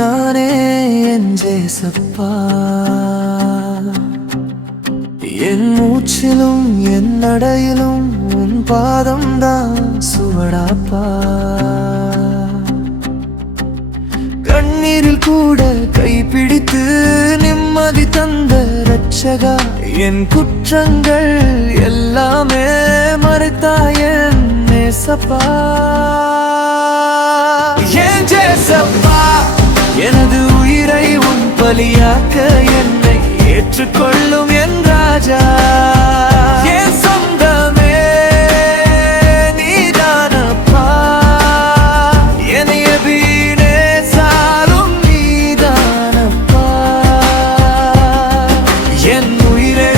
நீதானே என் ஜேசப்பா, என் மூச்சிலும் என் நடையிலும் உன் பாதம்தான் சுவடாப்பா. கண்ணீரில் கூட கைப்பிடித்து நிம்மதி தந்த ரட்சகா, என் குற்றங்கள் எல்லாமே மறைத்தாய் என் நேசப்பா. என் ஜேசப்பா, எனது உயிரை உன் பலியாக்க என்னை ஏற்றுக்கொள்ளும் என் ராஜா. என் சொந்தமே நீதானப்பா, என்னைய வீணே சாரும் நீதானப்பா. என் உயிரே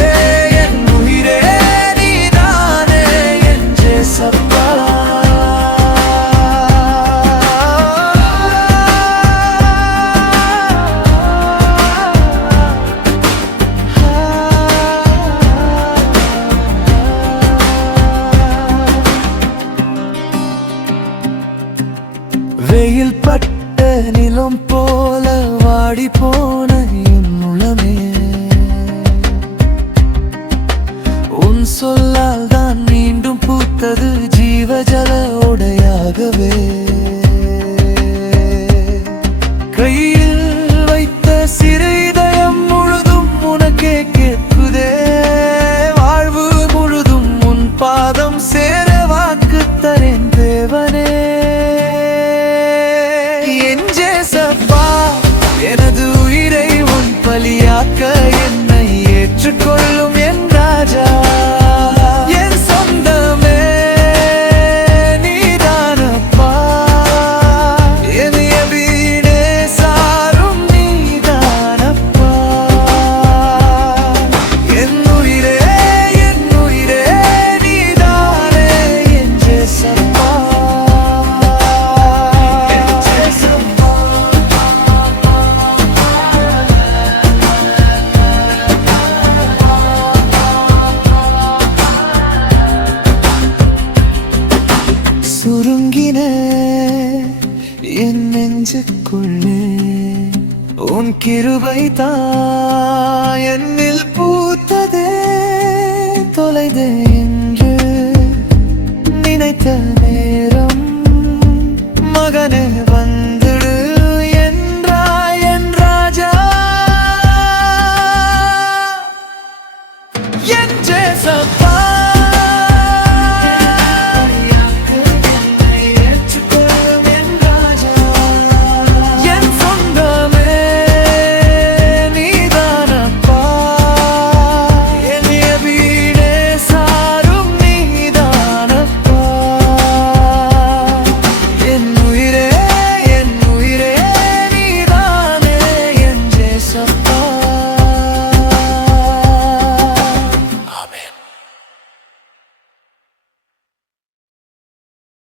நீதானே என் ஜேசப்பா. வெயில் பட்ட நிலம் போல வாடி போன என் உளமே, உன் சொல்லால் தான் மீண்டும் பூத்தது ஜீவஜல உடையாகவே. கையில் வைத்த சிறு இதயம் முழுதும் உனக்கே கேட்குதே, வாழ்வு முழுதும் உன் பாதம் சேர வாக்கு தரேன் தேவனே. என் ஜேசப்பா, எனது உயிரை உன் பலியாக்க என்னை ஏற்றுக்கொள்ளும் என் ராஜா. என் சொந்தமே நீதானப்பா, என்னைய வீணே சாரும் நீதானப்பா. என் உயிரே நீதானே என் ஜேசப்பா. சுருங்கின என் நெஞ்சுக்குள்ளே உன் கிருபை தான் என்னில் பூத்ததே. தொலைதே என்று நினைத்த நேரம் மகனே